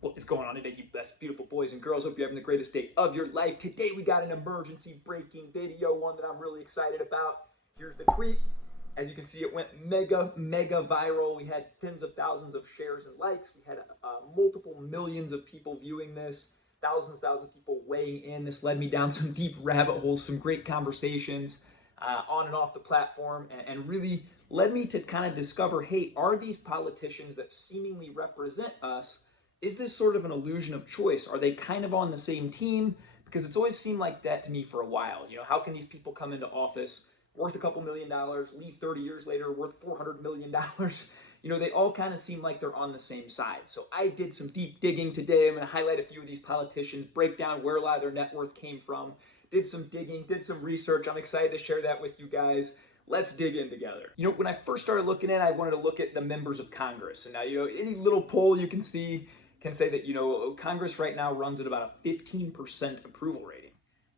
What is going on today, you best beautiful boys and girls? Hope you're having the greatest day of your life. Today we got an emergency breaking video, one that I'm really excited about. Here's the tweet. As you can see, it went mega viral. We had tens of thousands of shares and likes. We had multiple millions of people viewing this, thousands of people weighing in. This led me down some deep rabbit holes, some great conversations on and off the platform, and really led me to kind of discover, hey, are these politicians that seemingly represent us, is this sort of an illusion of choice? Are they kind of on the same team? Because it's always seemed like that to me for a while. You know, how can these people come into office worth a couple $1 million, leave 30 years later worth $400 million? You know, they all kind of seem like they're on the same side. So I did some deep digging today. I'm going to highlight a few of these politicians, break down where a lot of their net worth came from, did some digging, did some research. I'm excited to share that with you guys. Let's dig in together. You know, when I first started looking at it, I wanted to look at the members of Congress. And now, you know, any little poll you can see can say that, you know, Congress right now runs at about a 15% approval rating.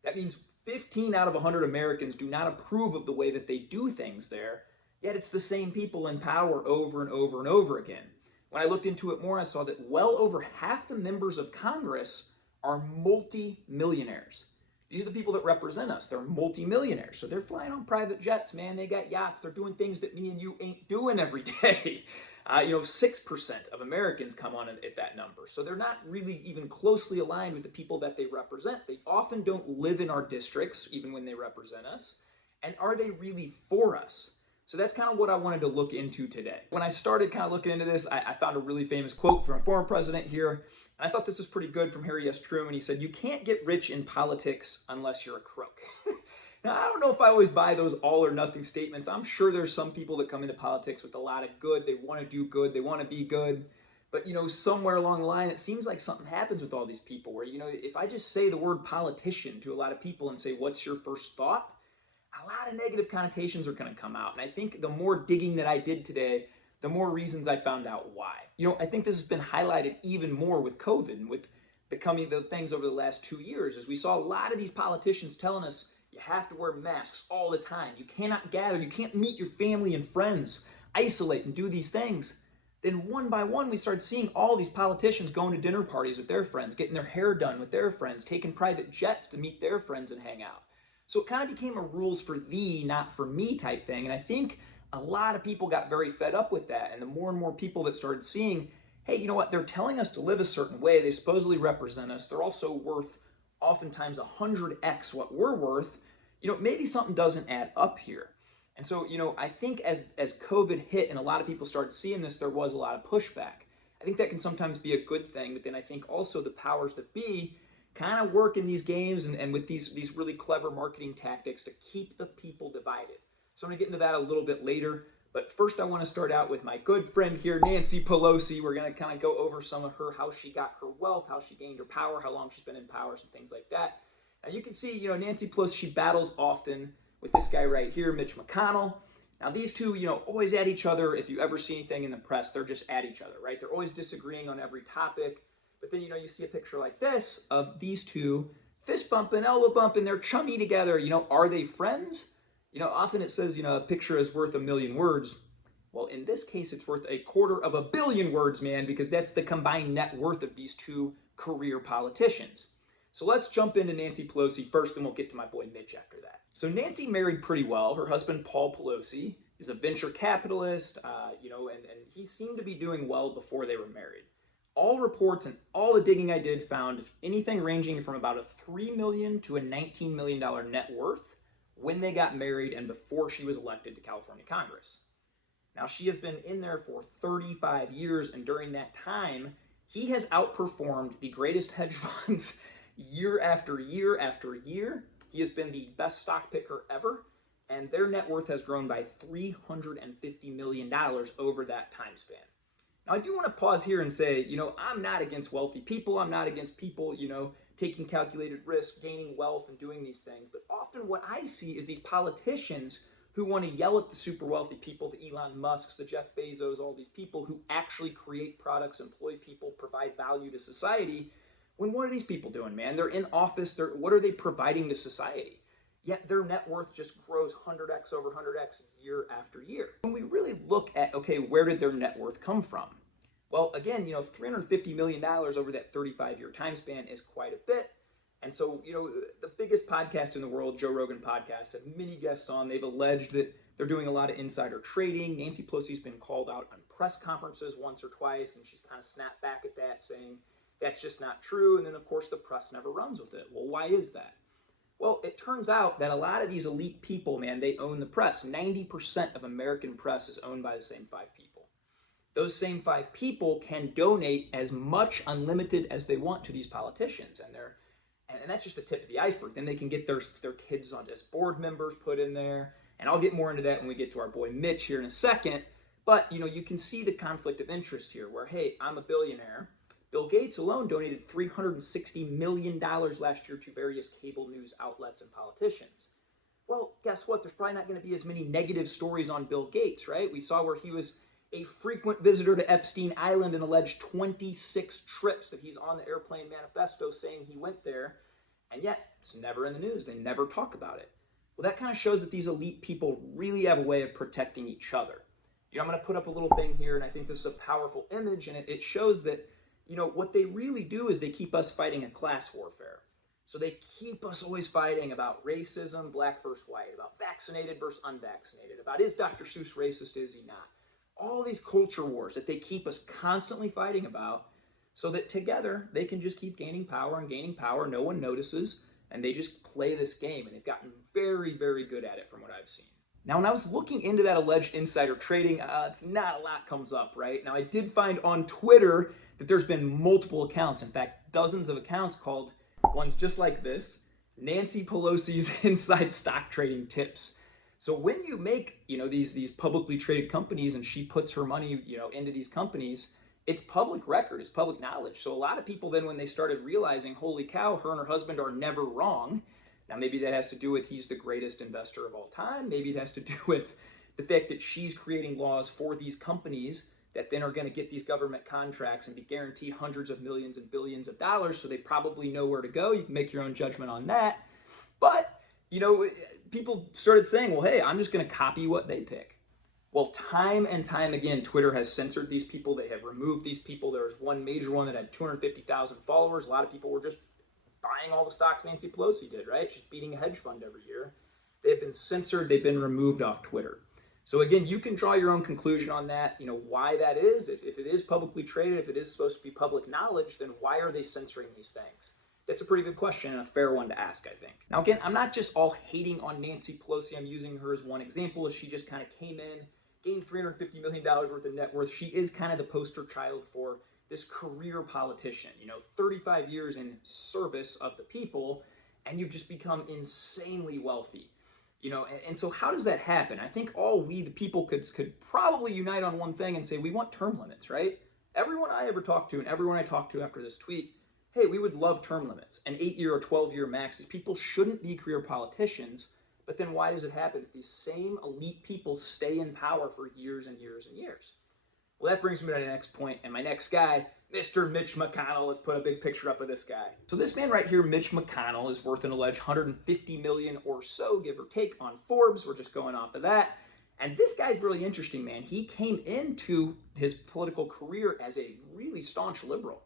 That means 15 out of 100 Americans do not approve of the way that they do things there, yet it's the same people in power over and over and over again. When I looked into it more, I saw that well over half the members of Congress are multi-millionaires. These are the people that represent us. They're multi-millionaires. So they're flying on private jets, man. They got yachts. They're doing things that me and you ain't doing every day. 6% of Americans come on at that number. So they're not really even closely aligned with the people that they represent. They often don't live in our districts, even when they represent us. And are they really for us? So that's kind of what I wanted to look into today. When I started kind of looking into this, I found a really famous quote from a former president here. And I thought this was pretty good, from Harry S. Truman. He said, "You can't get rich in politics unless you're a crook." Now, I don't know if I always buy those all or nothing statements. I'm sure there's some people that come into politics with a lot of good. They want to do good. They want to be good. But, you know, somewhere along the line, it seems like something happens with all these people where, you know, if I just say the word politician to a lot of people and say, what's your first thought? A lot of negative connotations are going to come out. And I think the more digging that I did today, the more reasons I found out why. You know, I think this has been highlighted even more with COVID and with the things over the last 2 years, as we saw a lot of these politicians telling us, you have to wear masks all the time. You cannot gather. You can't meet your family and friends. Isolate and do these things. Then one by one, we started seeing all these politicians going to dinner parties with their friends, getting their hair done with their friends, taking private jets to meet their friends and hang out. So it kind of became a rules for thee, not for me type thing. And I think a lot of people got very fed up with that. And the more and more people that started seeing, hey, you know what? They're telling us to live a certain way. They supposedly represent us. They're also worth oftentimes 100x what we're worth. You know, maybe something doesn't add up here. And so, you know, I think as COVID hit and a lot of people started seeing this, there was a lot of pushback. I think that can sometimes be a good thing, but then I think also the powers that be kind of work in these games and with these really clever marketing tactics to keep the people divided. So I'm going to get into that a little bit later. But first, I want to start out with my good friend here, Nancy Pelosi. We're going to kind of go over some of her, how she got her wealth, how she gained her power, how long she's been in power, some things like that. Now you can see, you know, Nancy Pelosi, she battles often with this guy right here, Mitch McConnell. Now these two, you know, always at each other. If you ever see anything in the press, they're just at each other, right? They're always disagreeing on every topic. But then, you know, you see a picture like this of these two fist bumping, elbow bumping, they're chummy together. You know, are they friends? You know, often it says, you know, a picture is worth 1,000,000 words. Well, in this case, it's worth 250 million words, man, because that's the combined net worth of these two career politicians. So let's jump into Nancy Pelosi first, and we'll get to my boy Mitch after that. So Nancy married pretty well. Her husband, Paul Pelosi, is a venture capitalist, and he seemed to be doing well before they were married. All reports and all the digging I did found anything ranging from about a $3 million to a $19 million net worth when they got married and before she was elected to California Congress. Now, she has been in there for 35 years, and during that time, he has outperformed the greatest hedge funds year after year after year. He has been the best stock picker ever, and their net worth has grown by $350 million over that time span. Now, I do want to pause here and say, you know, I'm not against wealthy people. I'm not against people, you know, taking calculated risk, gaining wealth, and doing these things. But often what I see is these politicians who want to yell at the super wealthy people, the Elon Musks, the Jeff Bezos, all these people who actually create products, employ people, provide value to society. When what are these people doing, man? They're in office. What are they providing to society? Yet their net worth just grows 100x over 100x year after year. When we really look at, okay, where did their net worth come from? Well, again, $350 million over that 35-year time span is quite a bit. And so, the biggest podcast in the world, Joe Rogan podcast, have many guests on. They've alleged that they're doing a lot of insider trading. Nancy Pelosi's been called out on press conferences once or twice, and she's kind of snapped back at that, saying that's just not true. And then, of course, the press never runs with it. Well, why is that? Well, it turns out that a lot of these elite people, man, they own the press. 90% of American press is owned by the same 5 people. Those same 5 people can donate as much unlimited as they want to these politicians, and that's just the tip of the iceberg. Then they can get their kids on as board members put in there, and I'll get more into that when we get to our boy Mitch here in a second. But you can see the conflict of interest here, where hey, I'm a billionaire. Bill Gates alone donated $360 million last year to various cable news outlets and politicians. Well, guess what? There's probably not going to be as many negative stories on Bill Gates, right? We saw where he was a frequent visitor to Epstein Island and alleged 26 trips that he's on the airplane manifesto saying he went there, and yet it's never in the news. They never talk about it. Well, that kind of shows that these elite people really have a way of protecting each other. I'm going to put up a little thing here, and I think this is a powerful image, and it shows that, what they really do is they keep us fighting a class warfare. So they keep us always fighting about racism, black versus white, about vaccinated versus unvaccinated, about is Dr. Seuss racist, is he not? All these culture wars that they keep us constantly fighting about, so that together they can just keep gaining power and gaining power. No one notices, and they just play this game, and they've gotten very, very good at it from what I've seen. Now, when I was looking into that alleged insider trading, it's not a lot comes up, right? Now, I did find on Twitter that there's been multiple accounts, in fact, dozens of accounts called ones just like this, Nancy Pelosi's Inside Stock Trading Tips. So when you make, these publicly traded companies and she puts her money, into these companies, it's public record, it's public knowledge. So a lot of people then when they started realizing, holy cow, her and her husband are never wrong. Now maybe that has to do with he's the greatest investor of all time. Maybe it has to do with the fact that she's creating laws for these companies that then are going to get these government contracts and be guaranteed hundreds of millions and billions of dollars. So they probably know where to go. You can make your own judgment on that. But, people started saying, well, hey, I'm just going to copy what they pick. Well, time and time again, Twitter has censored these people. They have removed these people. There was one major one that had 250,000 followers. A lot of people were just buying all the stocks Nancy Pelosi did, right? She's beating a hedge fund every year. They've been censored. They've been removed off Twitter. So again, you can draw your own conclusion on that, why that is. If it is publicly traded, if it is supposed to be public knowledge, then why are they censoring these things? That's a pretty good question and a fair one to ask, I think. Now, again, I'm not just all hating on Nancy Pelosi. I'm using her as one example as she just kind of came in, gained $350 million worth of net worth. She is kind of the poster child for this career politician, 35 years in service of the people, and you've just become insanely wealthy. And so how does that happen? I think all we, the people, could probably unite on one thing and say we want term limits, right? Everyone I ever talked to and everyone I talked to after this tweet, hey, we would love term limits, an 8-year or 12-year max. These people shouldn't be career politicians, but then why does it happen that these same elite people stay in power for years and years and years? Well, that brings me to the next point, and my next guy, Mr. Mitch McConnell. Let's put a big picture up of this guy. So this man right here, Mitch McConnell, is worth an alleged $150 million or so, give or take, on Forbes. We're just going off of that. And this guy's really interesting, man. He came into his political career as a really staunch liberal.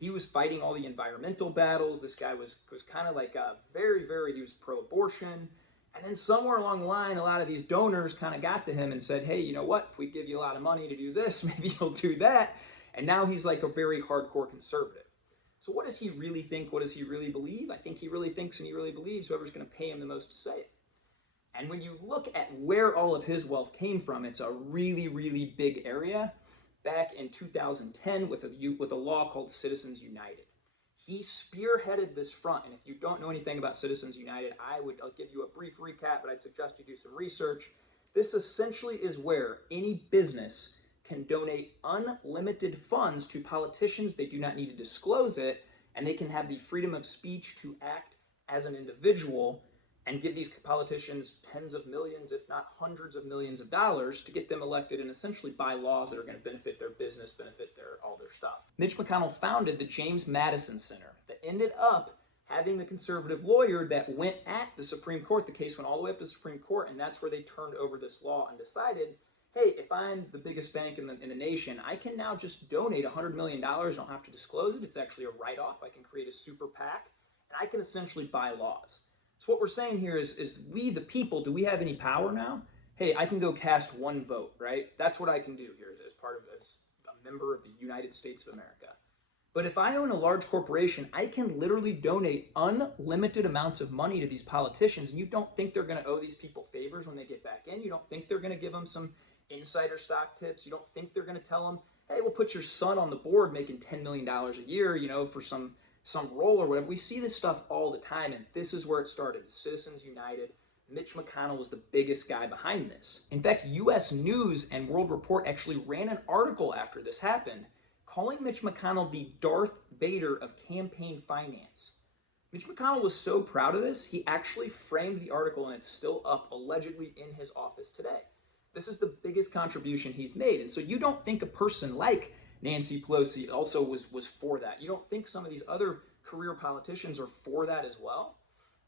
He was fighting all the environmental battles. This guy was kind of like he was pro-abortion. And then somewhere along the line, a lot of these donors kind of got to him and said, hey, you know what? If we give you a lot of money to do this, maybe you'll do that. And now he's like a very hardcore conservative. So what does he really think? What does he really believe? I think he really thinks and he really believes whoever's going to pay him the most to say it. And when you look at where all of his wealth came from, it's a really, really big area. Back in 2010 with a law called Citizens United. He spearheaded this front, and if you don't know anything about Citizens United, I'll give you a brief recap, but I'd suggest you do some research. This essentially is where any business can donate unlimited funds to politicians. They do not need to disclose it, and they can have the freedom of speech to act as an individual and give these politicians tens of millions, if not hundreds of millions of dollars to get them elected and essentially buy laws that are going to benefit their business, benefit all their stuff. Mitch McConnell founded the James Madison Center that ended up having the conservative lawyer that went at the Supreme Court. The case went all the way up to the Supreme Court, and that's where they turned over this law and decided, hey, if I'm the biggest bank in the nation, I can now just donate $100 million. I don't have to disclose it. It's actually a write-off. I can create a super PAC, and I can essentially buy laws. So what we're saying here is we, the people, do we have any power now? Hey, I can go cast one vote, right? That's what I can do here as part of as a member of the United States of America. But if I own a large corporation, I can literally donate unlimited amounts of money to these politicians, and you don't think they're going to owe these people favors when they get back in. You don't think they're going to give them some insider stock tips. You don't think they're going to tell them, hey, we'll put your son on the board making $10 million a year, for some role or whatever. We see this stuff all the time, and this is where it started. Citizens United. Mitch McConnell was the biggest guy behind this. In fact, U.S. News and World Report actually ran an article after this happened calling Mitch McConnell the Darth Vader of campaign finance. Mitch McConnell was so proud of this, he actually framed the article, and it's still up allegedly in his office today. This is the biggest contribution he's made. And so you don't think a person like Nancy Pelosi also was for that. You don't think some of these other career politicians are for that as well?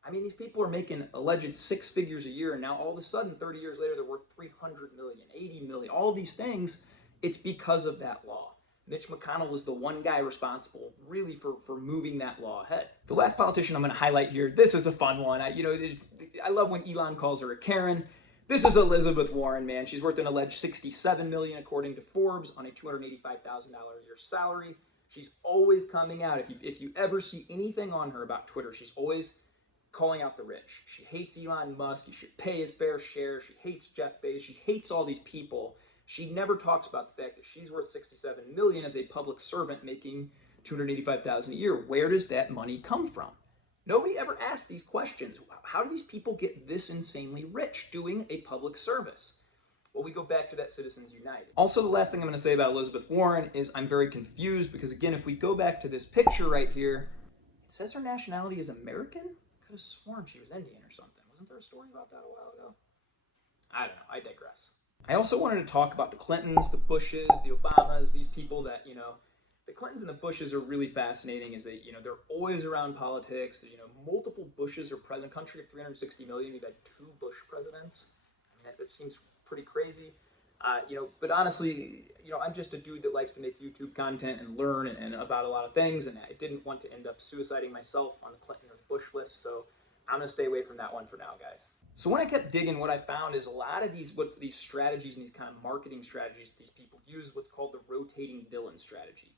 I mean, these people are making alleged 6 figures a year, and now all of a sudden, 30 years later, they're worth 300 million, 80 million, all of these things. It's because of that law. Mitch McConnell was the one guy responsible, really, for moving that law ahead. The last politician I'm going to highlight here, this is a fun one. I love when Elon calls her a Karen. This is Elizabeth Warren, man. She's worth an alleged $67 million, according to Forbes, on a $285,000 a year salary. She's always coming out. If you ever see anything on her about Twitter, she's always calling out the rich. She hates Elon Musk. He should pay his fair share. She hates Jeff Bezos. She hates all these people. She never talks about the fact that she's worth $67 million as a public servant making $285,000 a year. Where does that money come from? Nobody ever asks these questions. How do these people get this insanely rich doing a public service? Well, we go back to that Citizens United. Also, the last thing I'm going to say about Elizabeth Warren is I'm very confused because, again, if we go back to this picture right here, it says her nationality is American? I could have sworn she was Indian or something. Wasn't there a story about that a while ago? I don't know. I digress. I also wanted to talk about the Clintons, the Bushes, the Obamas, these people that, the Clintons and the Bushes are really fascinating as they're always around politics. Multiple Bushes are president. Country of 360 million, we've had 2 Bush presidents. I mean, that seems pretty crazy. But honestly, I'm just a dude that likes to make YouTube content and learn and about a lot of things, and I didn't want to end up suiciding myself on the Clinton or the Bush list, so I'm going to stay away from that one for now, guys. So when I kept digging, what I found is a lot of these strategies and these kind of marketing strategies these people use what's called the rotating villain strategy.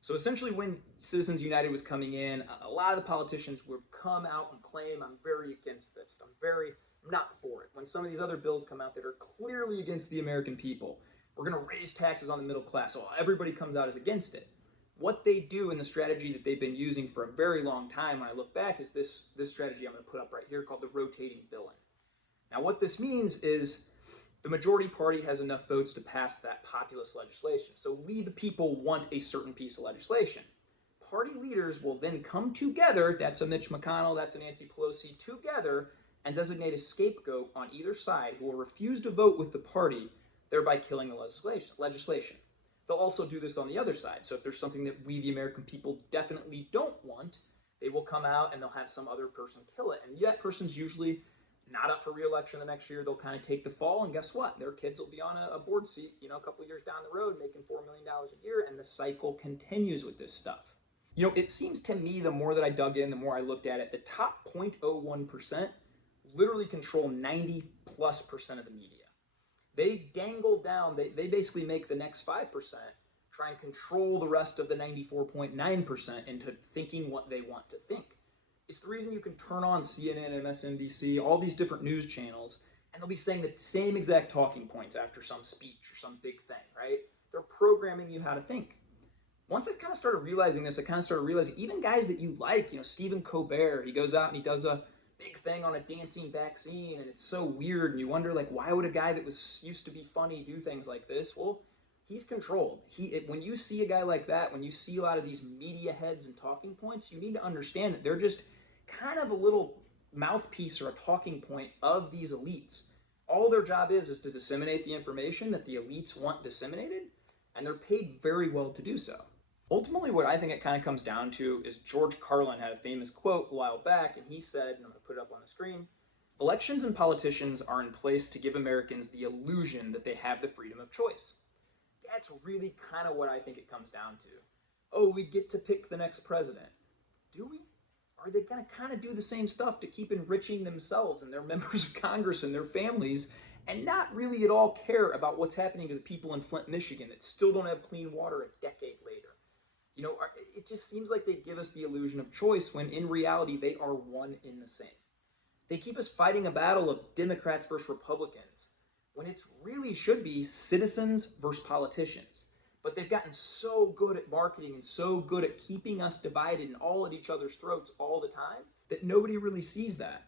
So essentially when Citizens United was coming in, a lot of the politicians would come out and claim, I'm very against this. I'm not for it. When some of these other bills come out that are clearly against the American people, we're going to raise taxes on the middle class. So everybody comes out as against it. What they do in the strategy that they've been using for a very long time, when I look back, is this strategy I'm going to put up right here called the rotating villain. Now, what this means is the majority party has enough votes to pass that populist legislation. So we, the people, want a certain piece of legislation. Party leaders will then come together, that's a Mitch McConnell, that's a Nancy Pelosi, together and designate a scapegoat on either side who will refuse to vote with the party, thereby killing the legislation. They'll also do this on the other side. So if there's something that we, the American people, definitely don't want, they will come out and they'll have some other person kill it. And that person's usually not up for re-election the next year. They'll kind of take the fall, and guess what? Their kids will be on a board seat, a couple years down the road, making $4 million a year, and the cycle continues with this stuff. It seems to me, the more that I dug in, the more I looked at it, the top 0.01% literally control 90+% of the media. They dangle down, they basically make the next 5% try and control the rest of the 94.9% into thinking what they want to think. It's the reason you can turn on CNN, MSNBC, all these different news channels, and they'll be saying the same exact talking points after some speech or some big thing, right? They're programming you how to think. Once I kind of started realizing this, I kind of started realizing even guys that you like, Stephen Colbert, he goes out and he does a big thing on a dancing vaccine, and it's so weird, and you wonder, why would a guy that was used to be funny do things like this? Well, he's controlled. When you see a guy like that, when you see a lot of these media heads and talking points, you need to understand that they're just kind of a little mouthpiece or a talking point of these elites. All their job is to disseminate the information that the elites want disseminated, and they're paid very well to do so. Ultimately, what I think it kind of comes down to is George Carlin had a famous quote a while back, and he said, and I'm going to put it up on the screen, Elections and politicians are in place to give Americans the illusion that they have the freedom of choice. That's really kind of what I think it comes down to. Oh, we get to pick the next president. Do we? Are they going to kind of do the same stuff to keep enriching themselves and their members of Congress and their families and not really at all care about what's happening to the people in Flint, Michigan that still don't have clean water a decade later? You know, it just seems like they give us the illusion of choice when in reality they are one in the same. They keep us fighting a battle of Democrats versus Republicans when it really should be citizens versus politicians. But they've gotten so good at marketing and so good at keeping us divided and all at each other's throats all the time that nobody really sees that.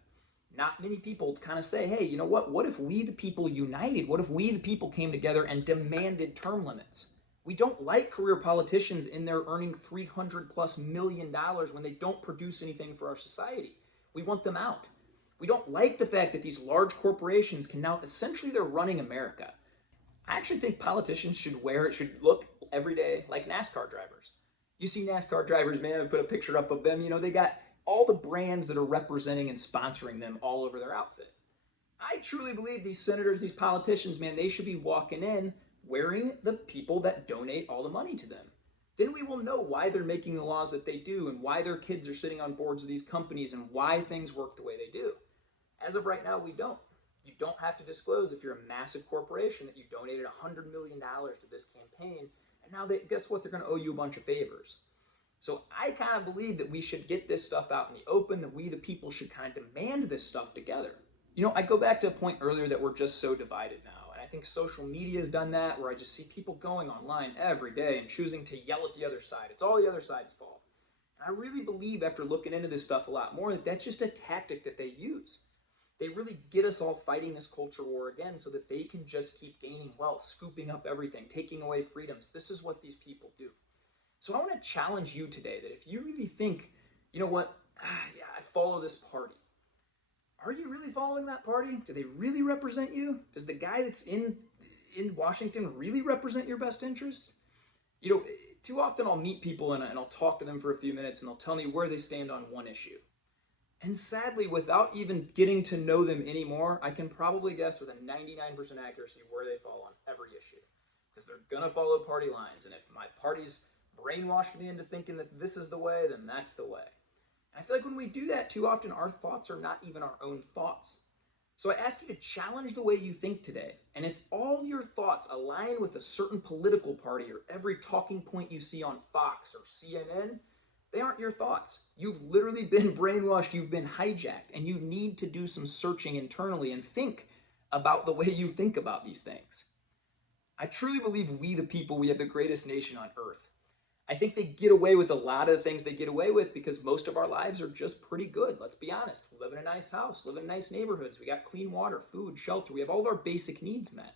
Not many people kind of say, hey, you know what? What if we the people united? What if we the people came together and demanded term limits? We don't like career politicians in there earning $300+ million when they don't produce anything for our society. We want them out. We don't like the fact that these large corporations can now, essentially they're running America. I actually think politicians should look every day like NASCAR drivers. You see NASCAR drivers, man, I put a picture up of them. You know, they got all the brands that are representing and sponsoring them all over their outfit. I truly believe these senators, these politicians, man, they should be walking in wearing the people that donate all the money to them. Then we will know why they're making the laws that they do and why their kids are sitting on boards of these companies and why things work the way they do. As of right now, we don't. You don't have to disclose if you're a massive corporation that you donated $100 million to this campaign, and now guess what? They're going to owe you a bunch of favors. So I kind of believe that we should get this stuff out in the open, that we the people should kind of demand this stuff together. You know, I go back to a point earlier that we're just so divided now, and I think social media has done that, where I just see people going online every day and choosing to yell at the other side. It's all the other side's fault. And I really believe, after looking into this stuff a lot more, that that's just a tactic that they use. They really get us all fighting this culture war again so that they can just keep gaining wealth, scooping up everything, taking away freedoms. This is what these people do. So I want to challenge you today that if you really think, you know what, yeah, I follow this party. Are you really following that party? Do they really represent you? Does the guy that's in Washington really represent your best interests? You know, too often I'll meet people and I'll talk to them for a few minutes and they'll tell me where they stand on one issue. And sadly, without even getting to know them anymore, I can probably guess with a 99% accuracy where they fall on every issue. Because they're going to follow party lines. And if my party's brainwashed me into thinking that this is the way, then that's the way. And I feel like when we do that, too often our thoughts are not even our own thoughts. So I ask you to challenge the way you think today. And if all your thoughts align with a certain political party or every talking point you see on Fox or CNN, they aren't your thoughts. You've literally been brainwashed. You've been hijacked. And you need to do some searching internally and think about the way you think about these things. I truly believe we, the people, we have the greatest nation on earth. I think they get away with a lot of the things they get away with because most of our lives are just pretty good. Let's be honest. We live in a nice house, live in nice neighborhoods. We got clean water, food, shelter. We have all of our basic needs met.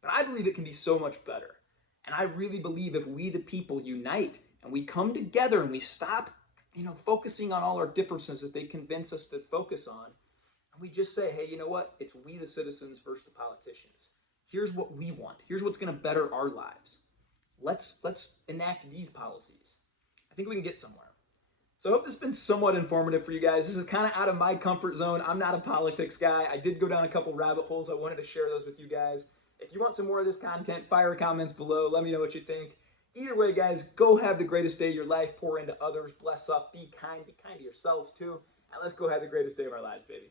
But I believe it can be so much better. And I really believe if we, the people, unite and we come together and we stop, focusing on all our differences that they convince us to focus on, and we just say, hey, you know what? It's we, the citizens, versus the politicians. Here's what we want. Here's what's going to better our lives. Let's enact these policies. I think we can get somewhere. So I hope this has been somewhat informative for you guys. This is kind of out of my comfort zone. I'm not a politics guy. I did go down a couple rabbit holes. I wanted to share those with you guys. If you want some more of this content, fire comments below. Let me know what you think. Either way, guys, go have the greatest day of your life. Pour into others. Bless up. Be kind. Be kind to yourselves, too. And let's go have the greatest day of our lives, baby.